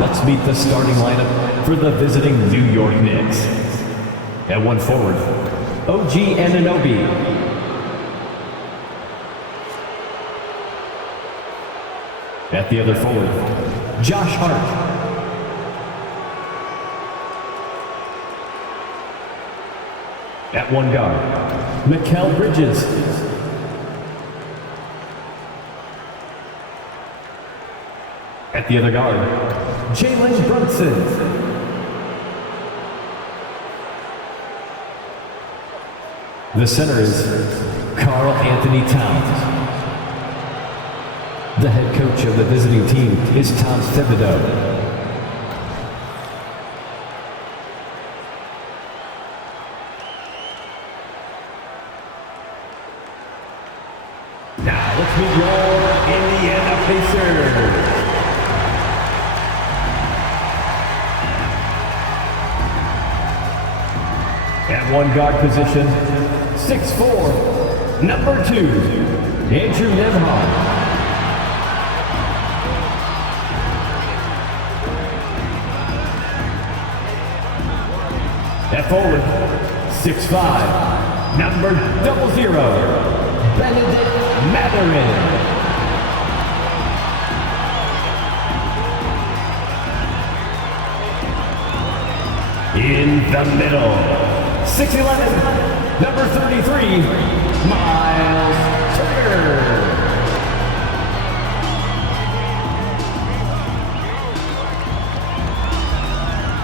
let's meet the starting lineup for the visiting New York Knicks. At one forward, OG Anunoby. At the other forward, Josh Hart. At one guard, Mikal Bridges. At the other guard, Jalen Brunson. The center is Karl Anthony Towns. The head coach of the visiting team is Tom Thibodeau. Now let's meet your Indiana Pacers. At one guard position, 6'4", number 2, Andrew Nembhard. At forward, 6'5", number 00, Benedict Mathurin. In the middle, 6'11", number 33, Miles Turner.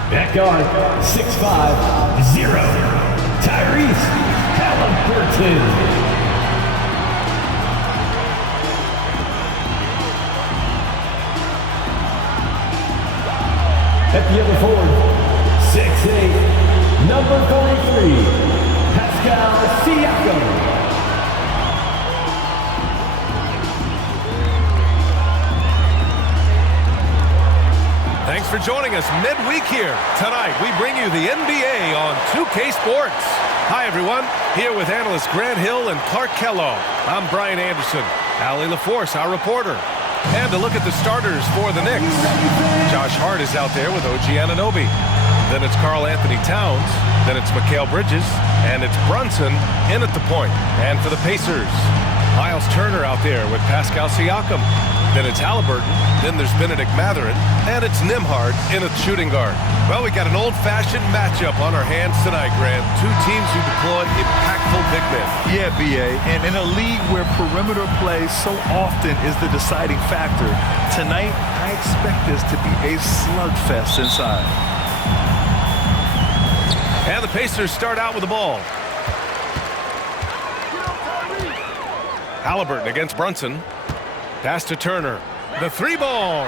At guard, 6'5", 0, Tyrese Halliburton. At the other forward, 6'8", number 43, Pascal Siakam. Thanks for joining us midweek here. Tonight, we bring you the NBA on 2K Sports. Hi, everyone. Here with analysts Grant Hill and Clark Kellogg. I'm Brian Anderson. Allie LaForce, our reporter. And to look at the starters for the Knicks. Josh Hart is out there with OG Anunoby. Then it's Karl Anthony Towns. Then it's Mikal Bridges. And it's Brunson in at the point. And for the Pacers, Miles Turner out there with Pascal Siakam. Then it's Halliburton. Then there's Benedict Mathurin. And it's Nembhard in at shooting guard. Well, we got an old-fashioned matchup on our hands tonight, Grant. Two teams who deploy impactful big men. Yeah, B.A. And in a league where perimeter play so often is the deciding factor, tonight I expect this to be a slugfest inside. And the Pacers start out with the ball. Halliburton against Brunson. Pass to Turner. The three ball.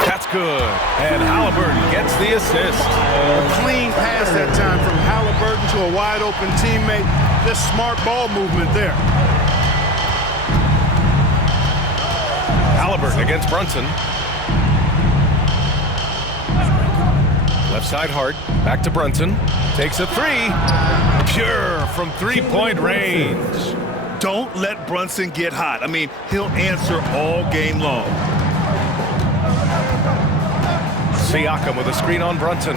That's good. And Halliburton gets the assist. A clean pass that time from Halliburton to a wide open teammate. Just smart ball movement there. Halliburton against Brunson. Left side Hart. Back to Brunson. Takes a three. Pure from three-point range. Don't let Brunson get hot. I mean, he'll answer all game long. Siakam with a screen on Brunson.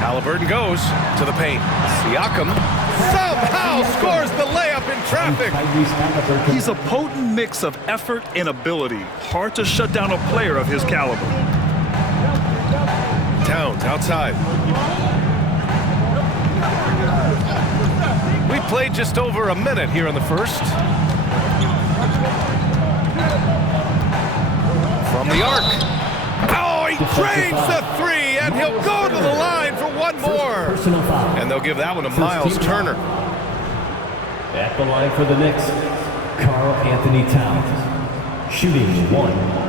Halliburton goes to the paint. Siakam somehow scores the layup in traffic. He's a potent mix of effort and ability. Hard to shut down a player of his caliber. Towns outside. We played just over a minute here in the first. From the arc. Oh, he drains the three, and he'll go to the line for one more. And they'll give that one to Miles Turner. At the line for the Knicks, Karl Anthony Towns, shooting 1.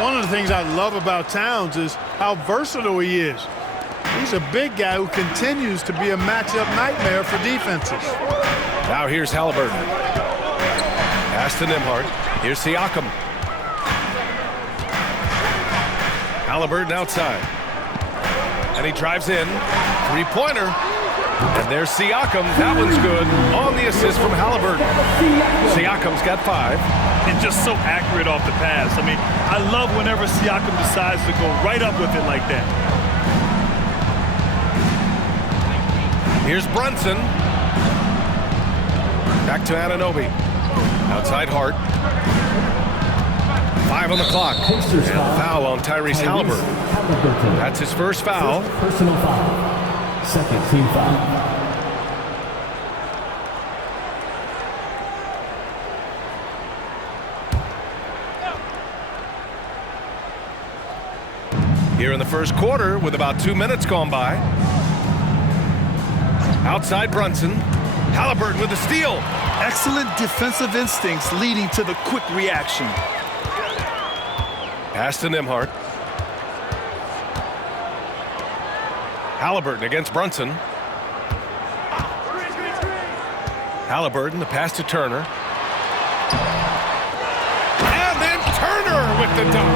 One of the things I love about Towns is how versatile he is. He's a big guy who continues to be a matchup nightmare for defenses. Now here's Halliburton. Pass to Nembhard. Here's Siakam. Halliburton outside. And he drives in. Three-pointer. And there's Siakam. That one's good. On the assist from Halliburton. Siakam's got 5. And just so accurate off the pass. I mean, I love whenever Siakam decides to go right up with it like that. Here's Brunson. Back to Anunoby. Outside Hart. 5 on the clock. And foul on Tyrese Halliburton. That's his first foul. Personal foul. Second team foul. Here in the first quarter with about 2 minutes gone by. Outside Brunson. Halliburton with the steal. Excellent defensive instincts leading to the quick reaction. Pass to Nembhard. Halliburton against Brunson. Halliburton, the pass to Turner. And then Turner with the dunk.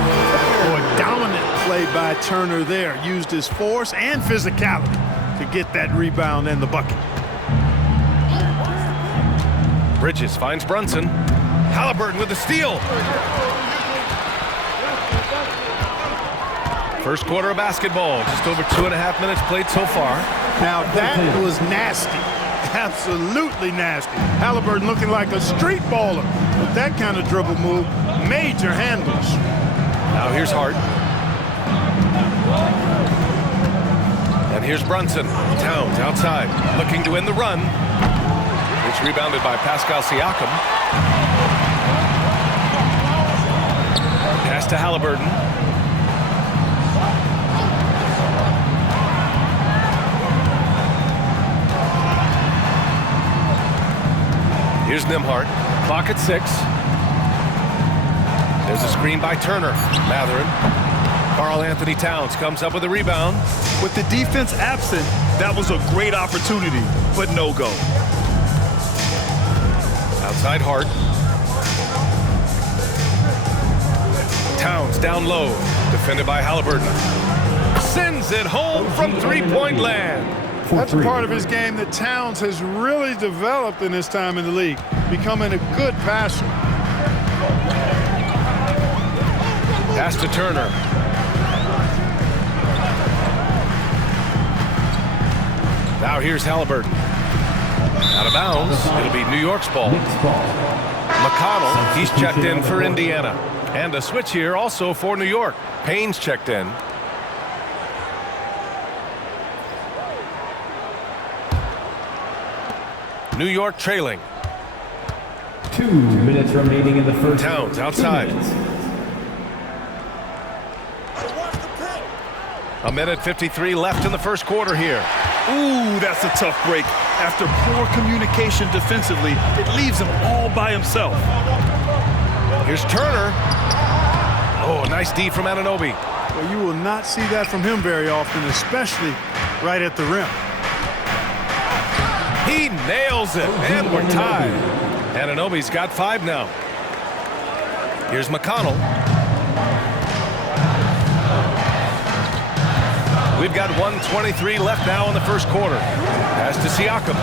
Oh, a dominant play by Turner there. Used his force and physicality to get that rebound and the bucket. Bridges finds Brunson. Halliburton with the steal. First quarter of basketball. Just over 2.5 minutes played so far. Now that was nasty. Absolutely nasty. Halliburton looking like a street baller with that kind of dribble move. Major handles. Now here's Hart. And here's Brunson. Towns outside. Looking to win the run. It's rebounded by Pascal Siakam. Pass to Halliburton. Here's Nembhard. Clock at 6. There's a screen by Turner. Matherin. Karl Anthony Towns comes up with a rebound. With the defense absent, that was a great opportunity, but no go. Outside Hart. Towns down low. Defended by Halliburton. Sends it home from three-point land. That's a part of his game that Towns has really developed in his time in the league, becoming a good passer. Pass to Turner. Now here's Halliburton. Out of bounds. It'll be New York's ball. McConnell, he's checked in for Indiana. And a switch here also for New York. Payne's checked in. New York trailing. 2 minutes remaining in the first. Towns outside. 1:53 left in the first quarter here. Ooh, that's a tough break. After poor communication defensively, it leaves him all by himself. Here's Turner. Oh, nice D from Anunoby. Well, you will not see that from him very often, especially right at the rim. He nails it, and we're tied. Anunoby's got 5 now. Here's McConnell. We've got 1:23 left now in the first quarter. Pass to Siakam.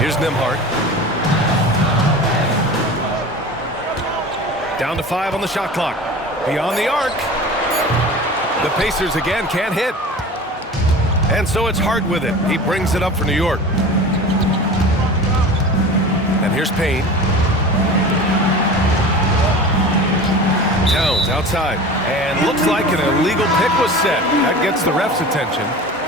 Here's Nembhard. Down to 5 on the shot clock. Beyond the arc. The Pacers again can't hit. And so it's Hart with it. He brings it up for New York. And here's Payne. Towns outside. And looks like an illegal pick was set. That gets the ref's attention.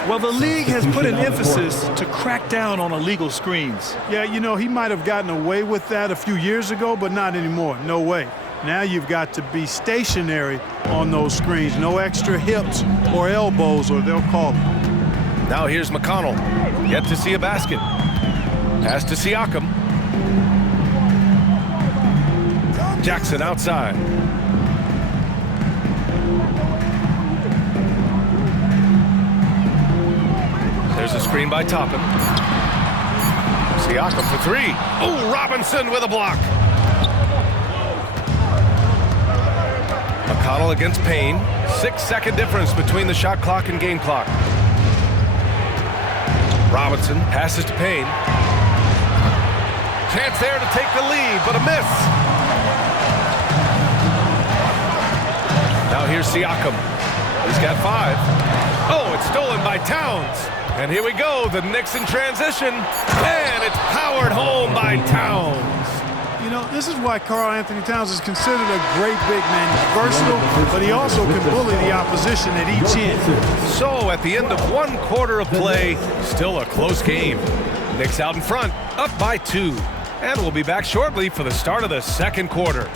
Well, the league has put an emphasis to crack down on illegal screens. Yeah, you know, he might have gotten away with that a few years ago, but not anymore. No way. Now you've got to be stationary on those screens. No extra hips or elbows, or they'll call it. Now here's McConnell. Yet to see a basket. Pass to Siakam. Jackson outside. Screen by Toppin. Siakam for three. Oh, Robinson with a block. McConnell against Payne. 6-second difference between the shot clock and game clock. Robinson passes to Payne. Chance there to take the lead, but a miss. Now here's Siakam. He's got 5. Oh, it's stolen by Towns. And here we go, the Knicks in transition. And it's powered home by Towns. You know, this is why Karl Anthony Towns is considered a great big man. He's versatile, but he also can bully the opposition at each end. So at the end of 1 quarter of play, still a close game. Knicks out in front, up by 2. And we'll be back shortly for the start of the second quarter.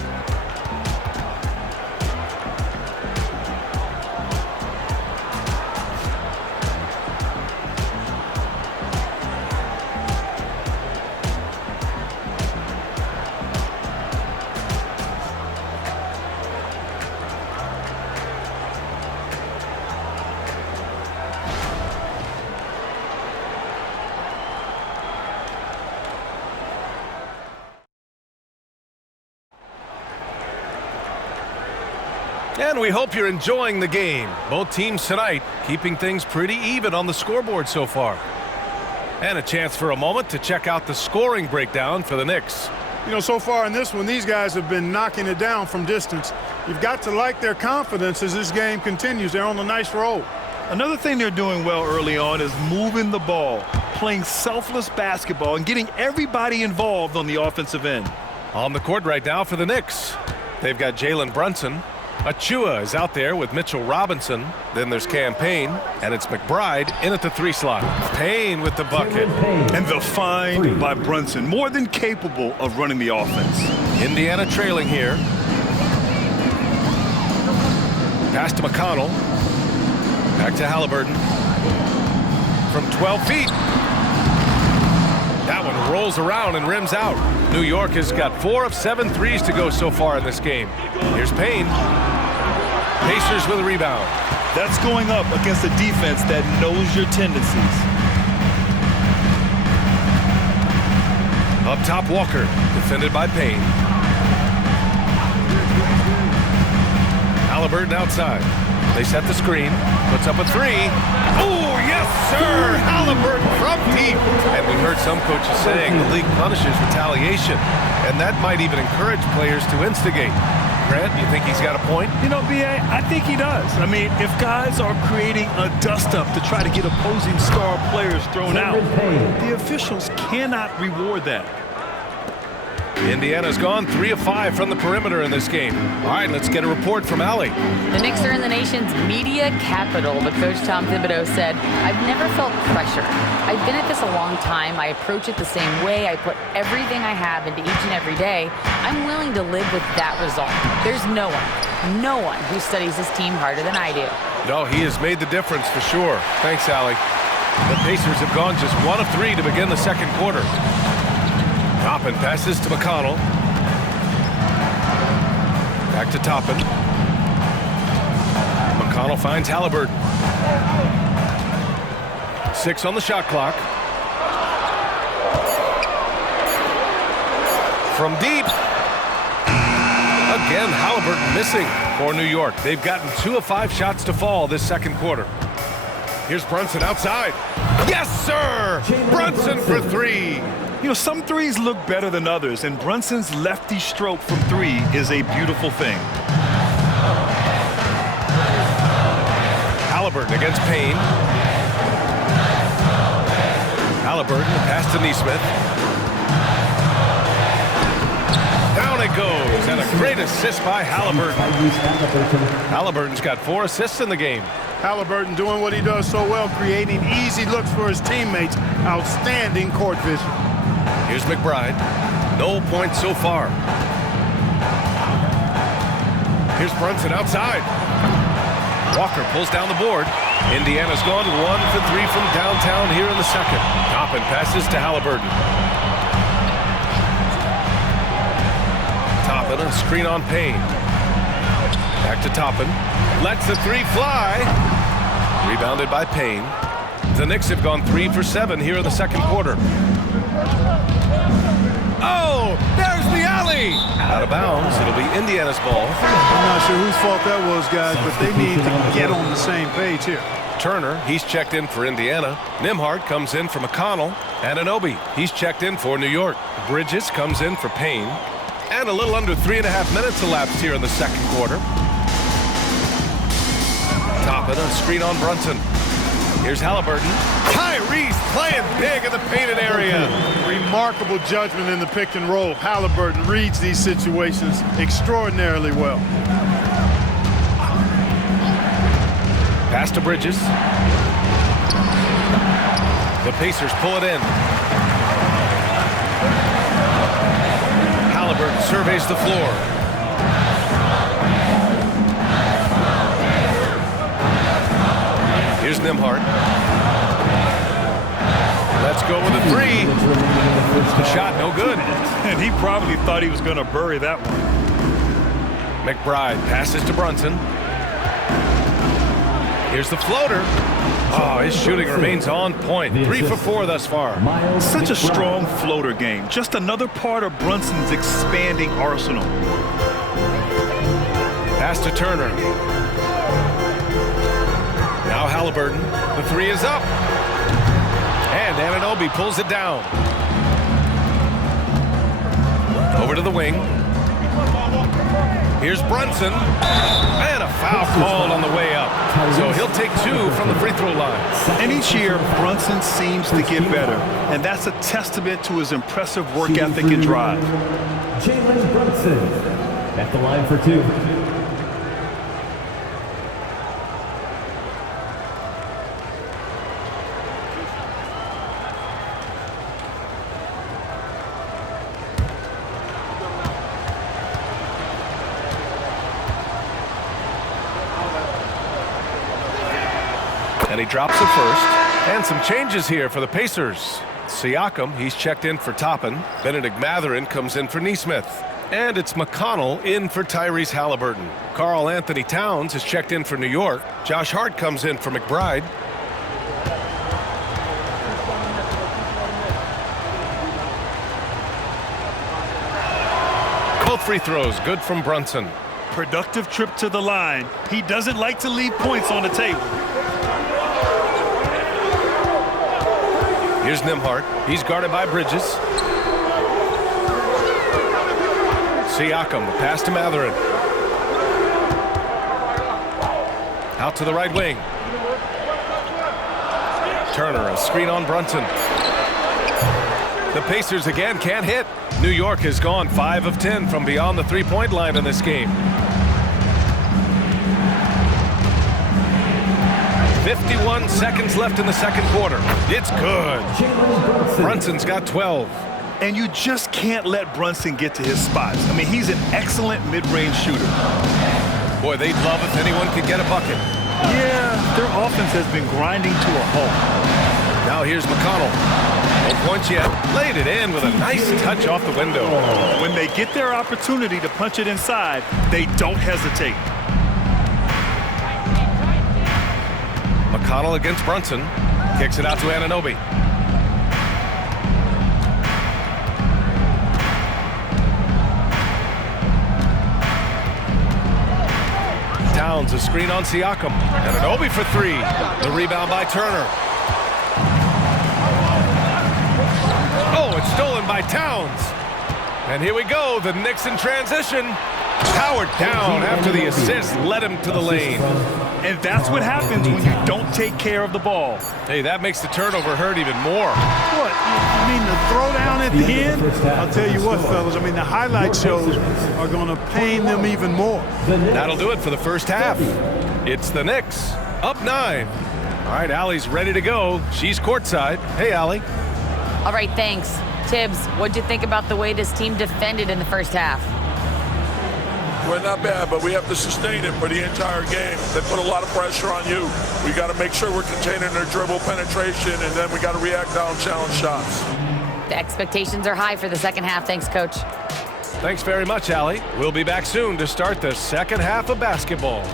And we hope you're enjoying the game. Both teams tonight keeping things pretty even on the scoreboard so far. And a chance for a moment to check out the scoring breakdown for the Knicks. You know, so far in this one, these guys have been knocking it down from distance. You've got to like their confidence as this game continues. They're on a nice roll. Another thing they're doing well early on is moving the ball, playing selfless basketball, and getting everybody involved on the offensive end. On the court right now for the Knicks, they've got Jalen Brunson. Achua is out there with Mitchell Robinson. Then there's Cam Payne, and it's McBride in at the 3 slot. Payne with the bucket. And the find by Brunson, more than capable of running the offense. Indiana trailing here. Pass to McConnell. Back to Halliburton. From 12 feet. That one rolls around and rims out. New York has got 4 of 7 threes to go so far in this game. Here's Payne. Pacers with a rebound. That's going up against a defense that knows your tendencies. Up top, Walker, defended by Payne. Halliburton outside. They set the screen, puts up a 3. Oh, yes, sir! Halliburton from deep. And we heard some coaches saying the league punishes retaliation, and that might even encourage players to instigate. Grant, you think he's got a point? You know, B.A., I think he does. I mean, if guys are creating a dust-up to try to get opposing star players thrown out, the officials cannot reward that. Indiana's gone 3 of 5 from the perimeter in this game. All right, let's get a report from Allie. The Knicks are in the nation's media capital, but Coach Tom Thibodeau said, "I've never felt pressure. I've been at this a long time. I approach it the same way. I put everything I have into each and every day. I'm willing to live with that result. There's no one who studies this team harder than I do." No, he has made the difference for sure. Thanks, Allie. The Pacers have gone just 1 of 3 to begin the second quarter. Toppin passes to McConnell. Back to Toppin. McConnell finds Halliburton. 6 on the shot clock. From deep. Again, Halliburton missing for New York. They've gotten 2 of 5 shots to fall this second quarter. Here's Brunson outside. Yes, sir! Brunson for 3. You know, some threes look better than others, and Brunson's lefty stroke from 3 is a beautiful thing. Halliburton against Payne. Halliburton, pass to Nesmith. Down it goes, and a great assist by Halliburton. Halliburton's got 4 assists in the game. Halliburton doing what he does so well, creating easy looks for his teammates. Outstanding court vision. Here's McBride. No points so far. Here's Brunson outside. Walker pulls down the board. Indiana's gone 1 for 3 from downtown here in the second. Toppin passes to Halliburton. Toppin, a screen on Payne. Back to Toppin. Lets the 3 fly. Rebounded by Payne. The Knicks have gone 3 for 7 here in the second quarter. Oh, there's the alley. Out of bounds. It'll be Indiana's ball. I'm not sure whose fault that was, guys, but they need to get on the same page here. Turner, he's checked in for Indiana. Nimhart comes in for McConnell. Anunoby, he's checked in for New York. Bridges comes in for Payne. And a little under 3.5 minutes elapsed here in the second quarter. Toppin, a screen on Brunson. Here's Halliburton. Tyrese playing big in the painted area. Remarkable judgment in the pick and roll. Halliburton reads these situations extraordinarily well. Pass to Bridges. The Pacers pull it in. Halliburton surveys the floor. Here's Nimhart. Let's go with a three. The shot no good. And he probably thought he was going to bury that one. McBride passes to Brunson. Here's the floater. Oh, his shooting remains on point. 3 for 4 thus far. Such a strong floater game. Just another part of Brunson's expanding arsenal. Pass to Turner. Now Halliburton. The three is up. And Anunoby pulls it down. Over to the wing. Here's Brunson. And a foul called on the way up. So he'll take 2 from the free throw line. And each year, Brunson seems to get better. And that's a testament to his impressive work ethic and drive. Jalen Brunson at the line for 2. And he drops it first. And some changes here for the Pacers. Siakam, he's checked in for Toppin. Benedict Mathurin comes in for Nesmith. And it's McConnell in for Tyrese Halliburton. Karl Anthony Towns is checked in for New York. Josh Hart comes in for McBride. Both free throws good from Brunson. Productive trip to the line. He doesn't like to leave points on the table. Here's Nimhart. He's guarded by Bridges. Siakam, the pass to Mathurin. Out to the right wing. Turner, a screen on Brunson. The Pacers again can't hit. New York has gone 5 of 10 from beyond the three-point line in this game. 51 seconds left in the second quarter. It's good. Brunson's got 12. And you just can't let Brunson get to his spots. I mean, he's an excellent mid-range shooter. Boy, they'd love if anyone could get a bucket. Yeah, their offense has been grinding to a halt. Now here's McConnell. No points yet. Laid it in with a nice touch off the window. When they get their opportunity to punch it inside, they don't hesitate. McConnell against Brunson. Kicks it out to Anunoby. Towns, a screen on Siakam. Anunoby for 3. The rebound by Turner. Oh, it's stolen by Towns. And here we go, the Knicks in transition. Powered down after the assist led him to the lane. And that's what happens when you don't take care of the ball. Hey, that makes the turnover hurt even more. What? You mean the throwdown at the end? I'll tell you what, fellas. I mean, the highlight shows are going to pain them even more. That'll do it for the first half. It's the Knicks, up 9. All right, Allie's ready to go. She's courtside. Hey, Allie. All right, thanks. Tibbs, what'd you think about the way this team defended in the first half? Well, not bad, but we have to sustain it for the entire game. They put a lot of pressure on you. We got to make sure we're containing their dribble penetration, and then we got to react down challenge shots. The expectations are high for the second half. Thanks, Coach. Thanks very much, Allie. We'll be back soon to start the second half of basketball.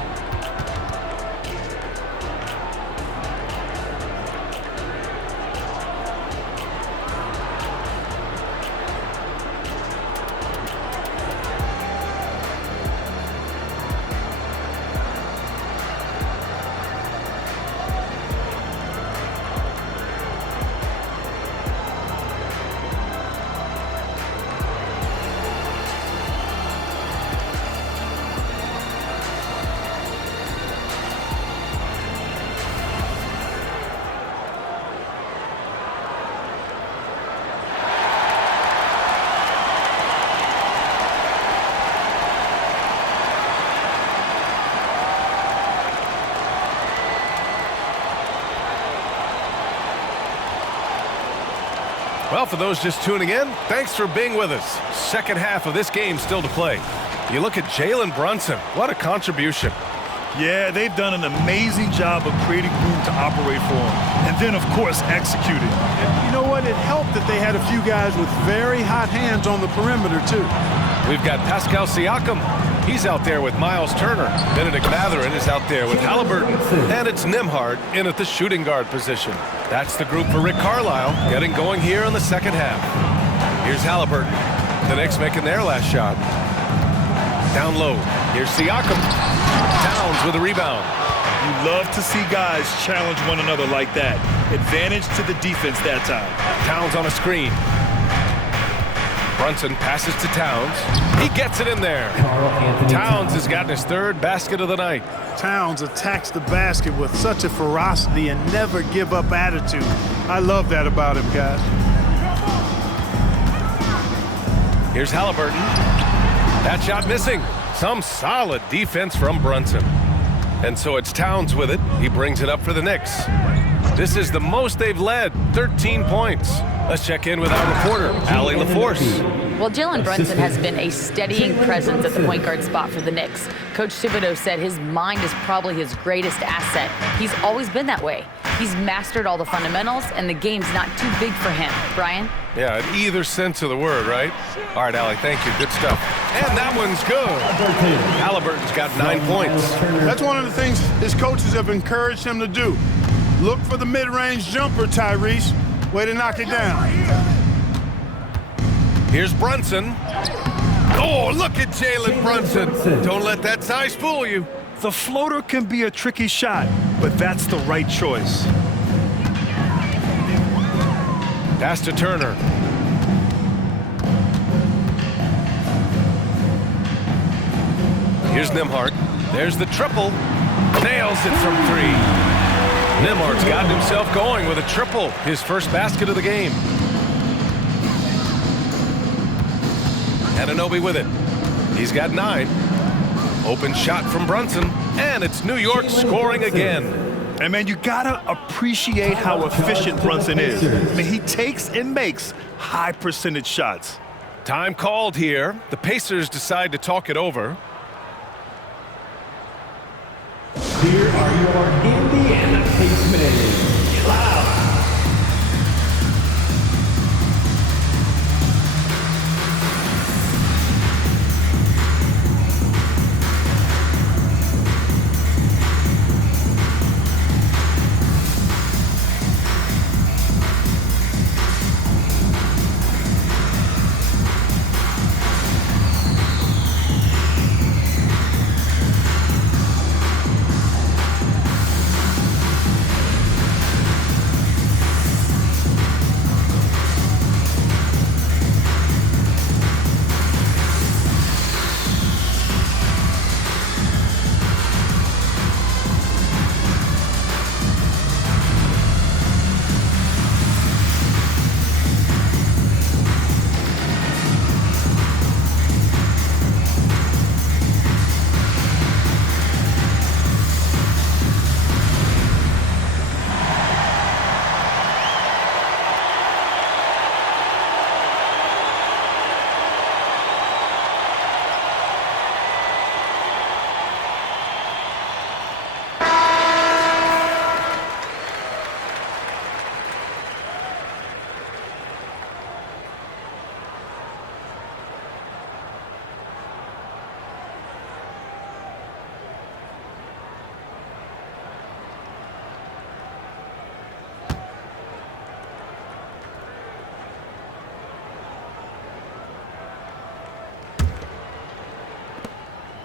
Well, for those just tuning in, thanks for being with us. Second half of this game still to play. You look at Jalen Brunson. What a contribution. Yeah, they've done an amazing job of creating room to operate for him. And then, of course, executing. And you know what? It helped that they had a few guys with very hot hands on the perimeter, too. We've got Pascal Siakam. He's out there with Miles Turner. Benedict Mathurin is out there with Halliburton. And it's Nembhard in at the shooting guard position. That's the group for Rick Carlisle getting going here in the second half. Here's Halliburton. The Knicks making their last shot. Down low. Here's Siakam. Towns with a rebound. You love to see guys challenge one another like that. Advantage to the defense that time. Towns on a screen. Brunson passes to Towns. He gets it in there. Towns has gotten his third basket of the night. Towns attacks the basket with such a ferocity and never give up attitude. I love that about him, guys. Here's Halliburton. That shot missing. Some solid defense from Brunson. And so it's Towns with it. He brings it up for the Knicks. This is the most they've led, 13 points. Let's check in with our reporter, Allie LaForce. Well, Jalen Brunson has been a steadying presence at the point guard spot for the Knicks. Coach Thibodeau said his mind is probably his greatest asset. He's always been that way. He's mastered all the fundamentals, and the game's not too big for him. Brian? Yeah, in either sense of the word, right? All right, Allie, thank you. Good stuff. And that one's good. Halliburton's got 9 points. That's one of the things his coaches have encouraged him to do. Look for the mid-range jumper, Tyrese. Way to knock it down. Here's Brunson. Oh, look at Jalen Brunson. Don't let that size fool you. The floater can be a tricky shot, but that's the right choice. Pass to Turner. Here's Nembhard. There's the triple. Nails it from three. Nembhard's gotten himself going with a triple. His first basket of the game. Anunoby with it. He's got 9. Open shot from Brunson. And it's New York scoring again. And, man, you got to appreciate how efficient Brunson is. I mean, he takes and makes high-percentage shots. Time called here. The Pacers decide to talk it over. Here are your Indiana Pacemen. Loud.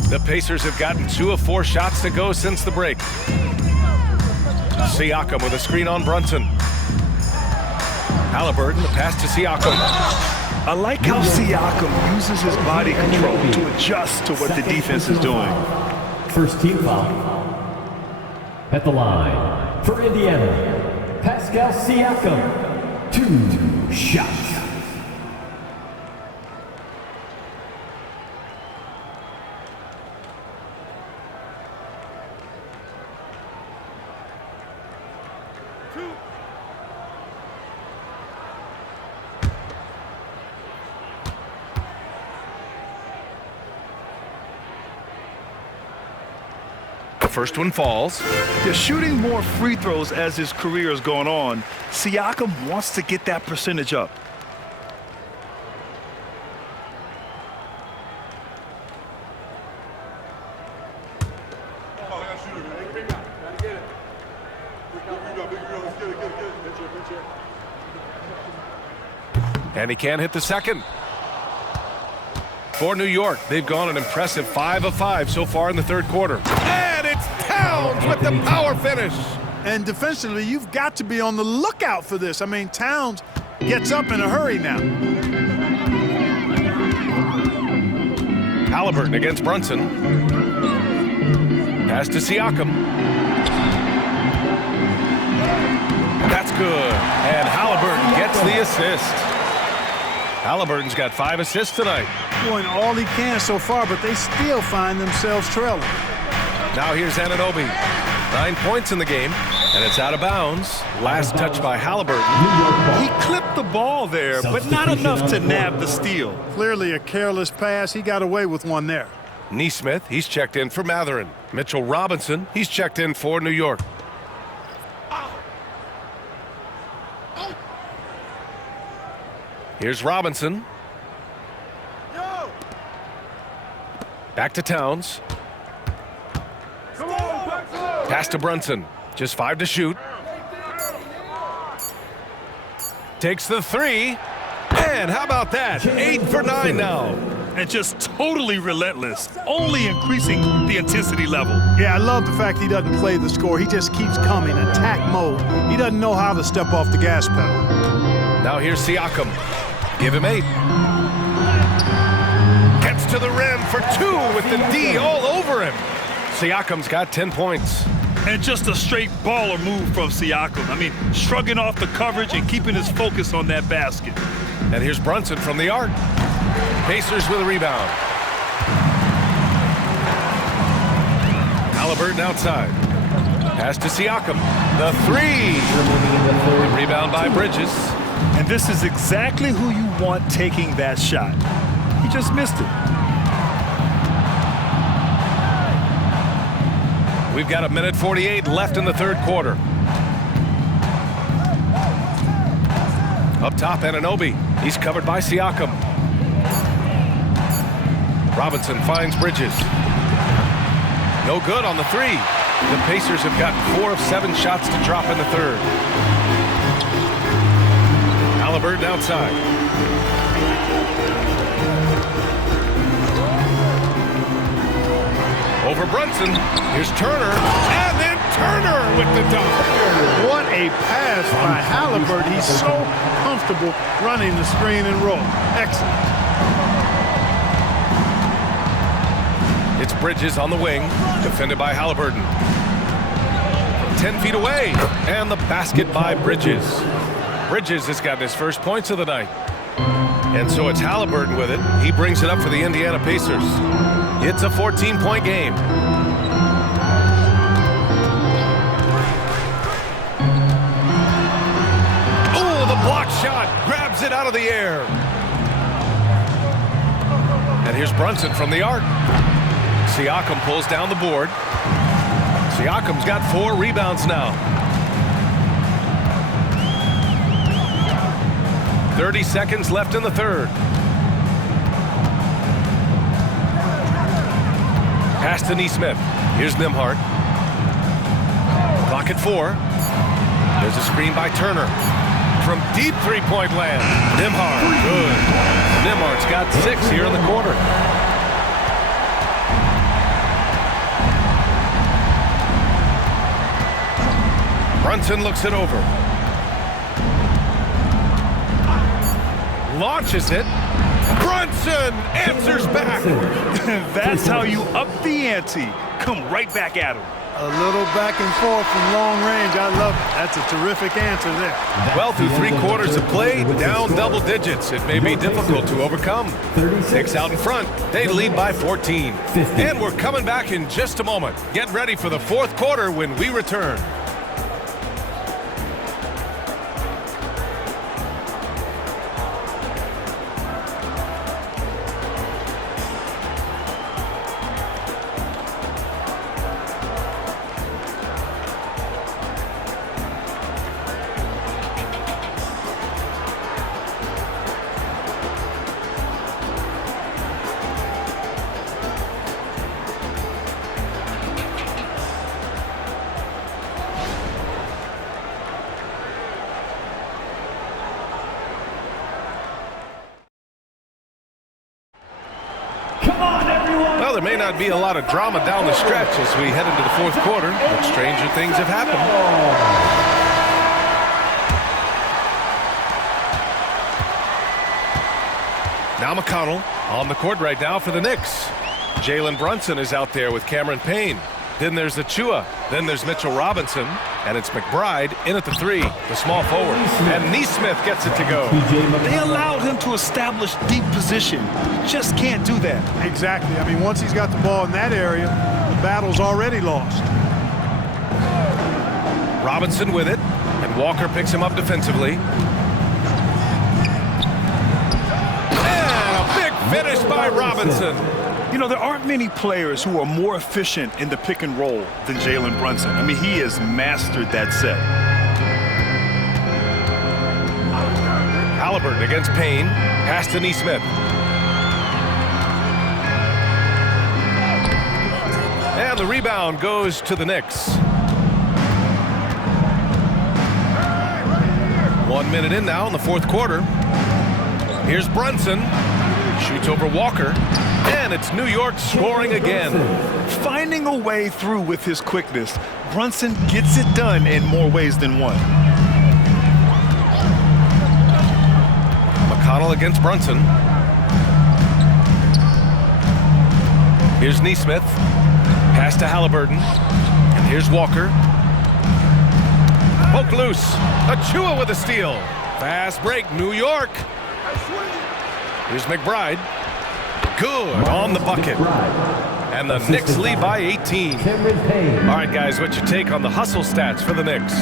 The Pacers have gotten 2 of 4 shots to go since the break. Siakam with a screen on Brunson. Halliburton, the pass to Siakam. I like how Siakam uses his body control to adjust to what the defense is doing. First team foul. At the line for Indiana, Pascal Siakam. 2 shots. first one falls. They're shooting more free throws as his career is going on. Siakam wants to get that percentage up. And he can't hit the second. For New York, they've gone an impressive 5 of 5 so far in the third quarter. And it's Towns with the power finish. And defensively, you've got to be on the lookout for this. I mean, Towns gets up in a hurry now. Halliburton against Brunson. Pass to Siakam. That's good. And Halliburton gets the assist. Halliburton's got 5 assists tonight. Doing all he can so far, but they still find themselves trailing. Now here's Anunoby. 9 points in the game, and it's out of bounds. Last touch by Halliburton. He clipped the ball there, but not enough to nab the steal. Clearly a careless pass. He got away with one there. Neesmith, he's checked in for Matherin. Mitchell Robinson, he's checked in for New York. Here's Robinson. Back to Towns. Pass to Brunson. Just 5 to shoot. Takes the 3. And how about that? 8 for 9 now. And just totally relentless, only increasing the intensity level. Yeah, I love the fact he doesn't play the score. He just keeps coming, attack mode. He doesn't know how to step off the gas pedal. Now here's Siakam. Give him 8. Gets to the rim for 2 with the D all over him. Siakam's got 10 points. And just a straight baller move from Siakam. I mean, shrugging off the coverage and keeping his focus on that basket. And here's Brunson from the arc. Pacers with a rebound. Halliburton outside. Pass to Siakam. The 3. The rebound by Bridges. And this is exactly who you want taking that shot. He just missed it. We've got 1:48 left in the third quarter. Up top, Anunoby. He's covered by Siakam. Robinson finds Bridges. No good on the 3. The Pacers have gotten 4 of 7 shots to drop in the third. Halliburton outside. Over Brunson. Here's Turner. And then Turner with the dunk. What a pass by Halliburton. He's so comfortable running the screen and roll. Excellent. It's Bridges on the wing, defended by Halliburton. 10 feet away, and the basket by Bridges. Bridges has gotten his first points of the night. And so it's Halliburton with it. He brings it up for the Indiana Pacers. It's a 14-point game. Oh, the block shot grabs it out of the air. And here's Brunson from the arc. Siakam pulls down the board. Siakam's got 4 rebounds now. 30 seconds left in the third. Pass to Neesmith. Here's Nembhard. Clock at 4. There's a screen by Turner. From deep three-point land. Nembhard, good. Nembhard's got 6 here in the quarter. Brunson looks it over. Launches it. Brunson answers back. That's how you up the ante. Come right back at him. A little back and forth from long range. I love it. That's a terrific answer there. Well, through 3 quarters of play, down double digits. It may be difficult to overcome. Knicks out in front. They lead by 14. And we're coming back in just a moment. Get ready for the fourth quarter when we return. not be a lot of drama down the stretch as we head into the fourth quarter, but stranger things have happened. Now McConnell on the court right now for the Knicks. Jalen Brunson is out there with Cameron Payne. Then there's Achua. Then there's Mitchell Robinson. And it's McBride in at the three, the small forward. And Neesmith gets it to go. They allowed him to establish deep position. Just can't do that. Exactly. I mean, once he's got the ball in that area, the battle's already lost. Robinson with it. And Walker picks him up defensively. And a big finish by Robinson. You know, there aren't many players who are more efficient in the pick and roll than Jalen Brunson. I mean, he has mastered that set. Halliburton against Payne. Pass to Neesmith. And the rebound goes to the Knicks. 1 minute in now in the fourth quarter. Here's Brunson. Shoots over Walker. And it's New York scoring again. Finding a way through with his quickness, Brunson gets it done in more ways than one. McConnell against Brunson. Here's Neesmith. Pass to Halliburton. And here's Walker. Poke loose. Achua with a steal. Fast break, New York. Here's McBride. Good on the bucket. And the Knicks lead by 18. All right, guys, what's your take on the hustle stats for the Knicks?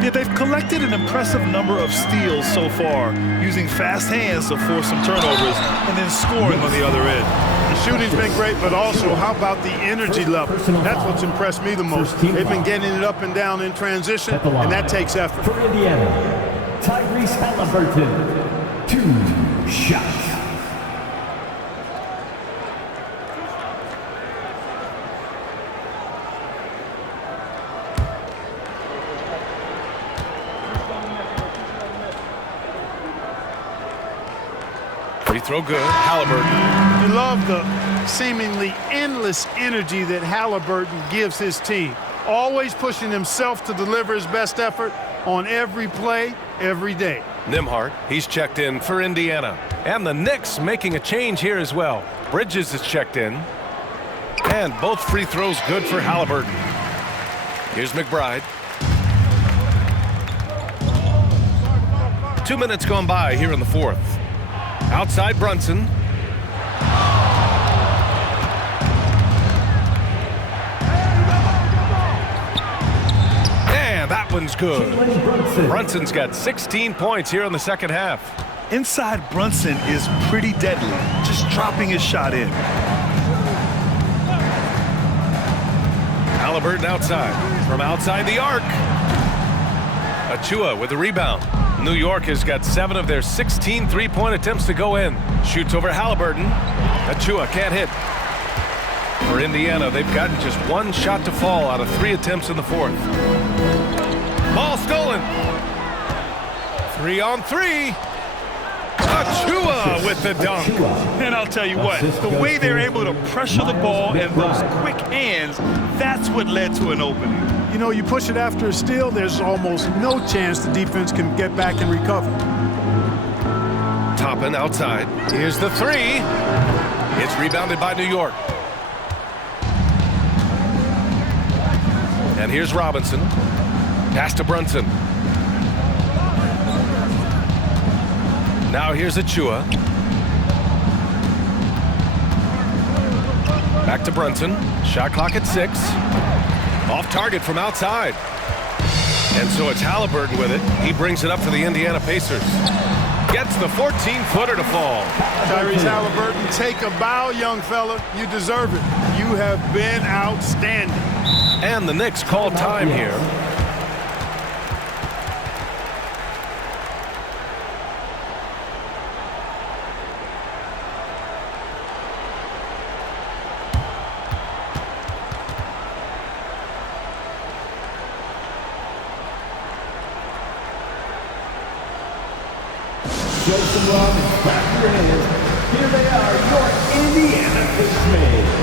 Yeah, they've collected an impressive number of steals so far, using fast hands to force some turnovers and then scoring on the other end. The shooting's been great, but also how about the energy level? That's what's impressed me the most. They've been getting it up and down in transition, and that takes effort. For Indiana, Tyrese Halliburton, 2 shots. Free throw good. Halliburton. You love the seemingly endless energy that Halliburton gives his team. Always pushing himself to deliver his best effort on every play, every day. Nembhard, he's checked in for Indiana. And the Knicks making a change here as well. Bridges is checked in. And both free throws good for Halliburton. Here's McBride. 2 minutes gone by here in the fourth. Outside Brunson. And that one's good. Brunson's got 16 points here in the second half. Inside Brunson is pretty deadly, just dropping his shot in. Halliburton outside. From outside the arc. Achua with the rebound. New York has got 7 of their 16 three-point attempts to go in. Shoots over Halliburton. Achua can't hit. For Indiana, they've gotten just 1 shot to fall out of 3 attempts in the fourth. Ball stolen. 3 on 3. Achua with the dunk. And I'll tell you what, the way they're able to pressure the ball and those quick hands, that's what led to an opening. You know, you push it after a steal, there's almost no chance the defense can get back and recover. Toppin outside. Here's the 3. It's rebounded by New York. And here's Robinson. Pass to Brunson. Now here's Achua. Back to Brunson. Shot clock at 6. Off target from outside. And so it's Halliburton with it. He brings it up for the Indiana Pacers. Gets the 14-footer to fall. Tyrese Halliburton, take a bow, young fella. You deserve it. You have been outstanding. And the Knicks call time here. Show some love and clap your hands. Here they are, your Indiana Pacers.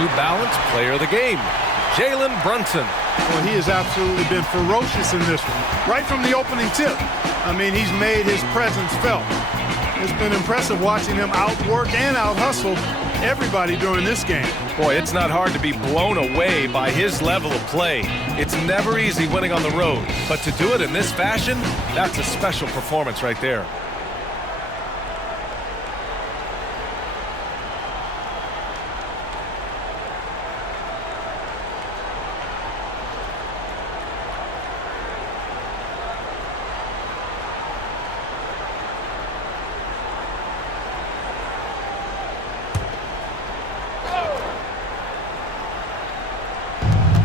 New Balance Player of the Game, Jalen Brunson. Well, he has absolutely been ferocious in this one. Right from the opening tip. I mean, he's made his presence felt. It's been impressive watching him outwork and out-hustle everybody during this game. Boy, it's not hard to be blown away by his level of play. It's never easy winning on the road, but to do it in this fashion, that's a special performance right there.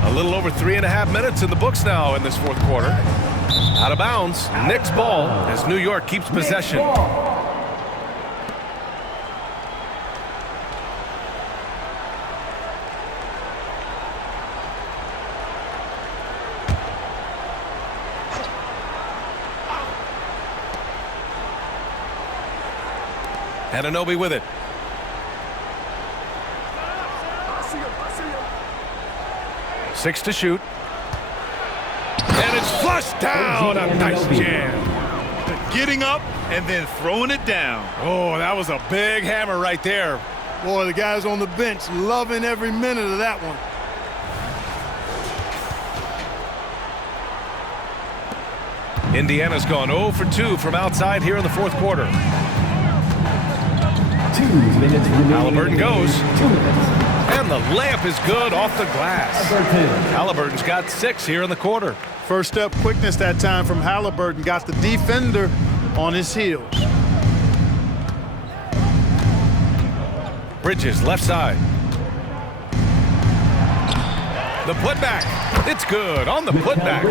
A little over 3.5 minutes in the books now in this fourth quarter. Out of bounds, Knicks ball as New York keeps possession. Anunoby with it. 6 to shoot. And it's flushed down. A nice jam. Getting up and then throwing it down. Oh, that was a big hammer right there. Boy, the guys on the bench loving every minute of that one. Indiana's gone 0 for 2 from outside here in the fourth quarter. 2 minutes remaining. Halliburton goes. 2 minutes. And the layup is good off the glass. Halliburton's got 6 here in the quarter. First step quickness that time from Halliburton. Got the defender on his heels. Bridges left side. The putback. It's good on the putback.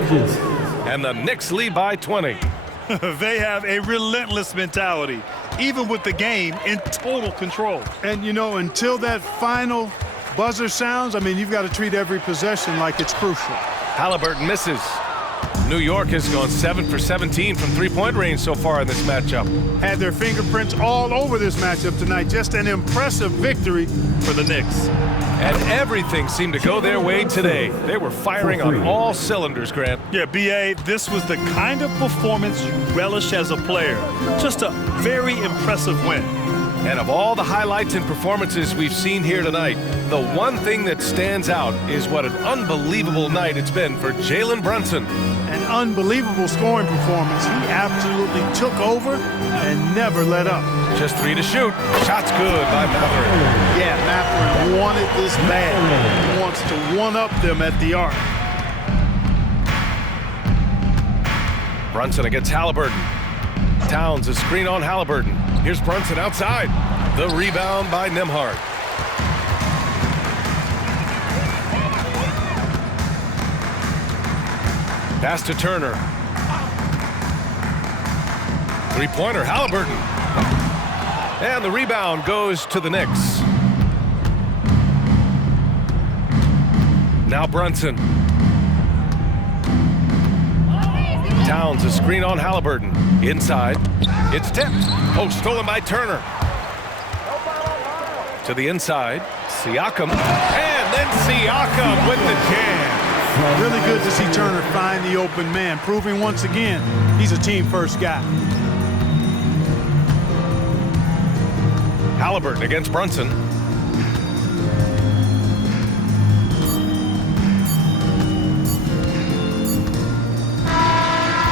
And the Knicks lead by 20. They have a relentless mentality, even with the game in total control. And, you know, until that final buzzer sounds, I mean, you've got to treat every possession like it's crucial. Halliburton misses. New York has gone 7 for 17 from three-point range so far in this matchup. Had their fingerprints all over this matchup tonight. Just an impressive victory for the Knicks. And everything seemed to go their way today. They were firing on all cylinders, Grant. Yeah, B.A., this was the kind of performance you relish as a player. Just a very impressive win. And of all the highlights and performances we've seen here tonight, the one thing that stands out is what an unbelievable night it's been for Jalen Brunson. An unbelievable scoring performance. He absolutely took over and never let up. Just 3 to shoot. Shot's good by Mathurin. Yeah, Mathurin wanted this bad. He wants to one-up them at the arc. Brunson against Halliburton. Towns a screen on Halliburton. Here's Brunson outside. The rebound by Nembhard. Pass to Turner. Three-pointer, Halliburton. And the rebound goes to the Knicks. Now Brunson. Towns a screen on Halliburton. Inside. It's tipped. Oh, stolen by Turner. To the inside. Siakam. And then Siakam with the jam. Really good to see Turner find the open man, proving once again he's a team-first guy. Halliburton against Brunson.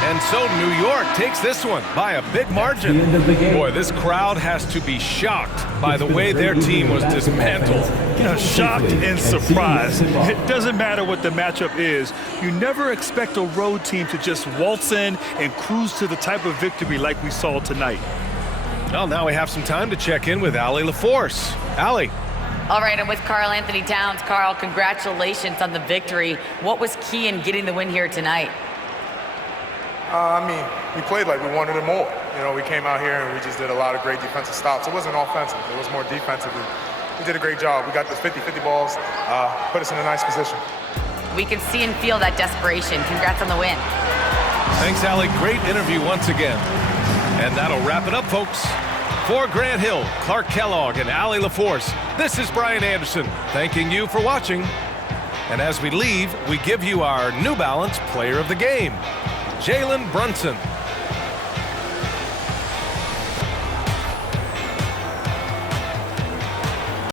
And so New York takes this one by a big margin. Boy, this crowd has to be shocked by the way their team was dismantled. You know, shocked and surprised. It doesn't matter what the matchup is. You never expect a road team to just waltz in and cruise to the type of victory like we saw tonight. Well, now we have some time to check in with Allie LaForce. Allie. All right, I'm with Karl Anthony Towns. Karl, congratulations on the victory. What was key in getting the win here tonight? I mean, we played like we wanted it more. You know, we came out here and we just did a lot of great defensive stops. It wasn't offensive. It was more defensive. We did a great job. We got the 50-50 balls, put us in a nice position. We can see and feel that desperation. Congrats on the win. Thanks, Allie. Great interview once again. And that'll wrap it up, folks. For Grant Hill, Clark Kellogg, and Allie LaForce, this is Brian Anderson, thanking you for watching. And as we leave, we give you our New Balance Player of the Game, Jalen Brunson.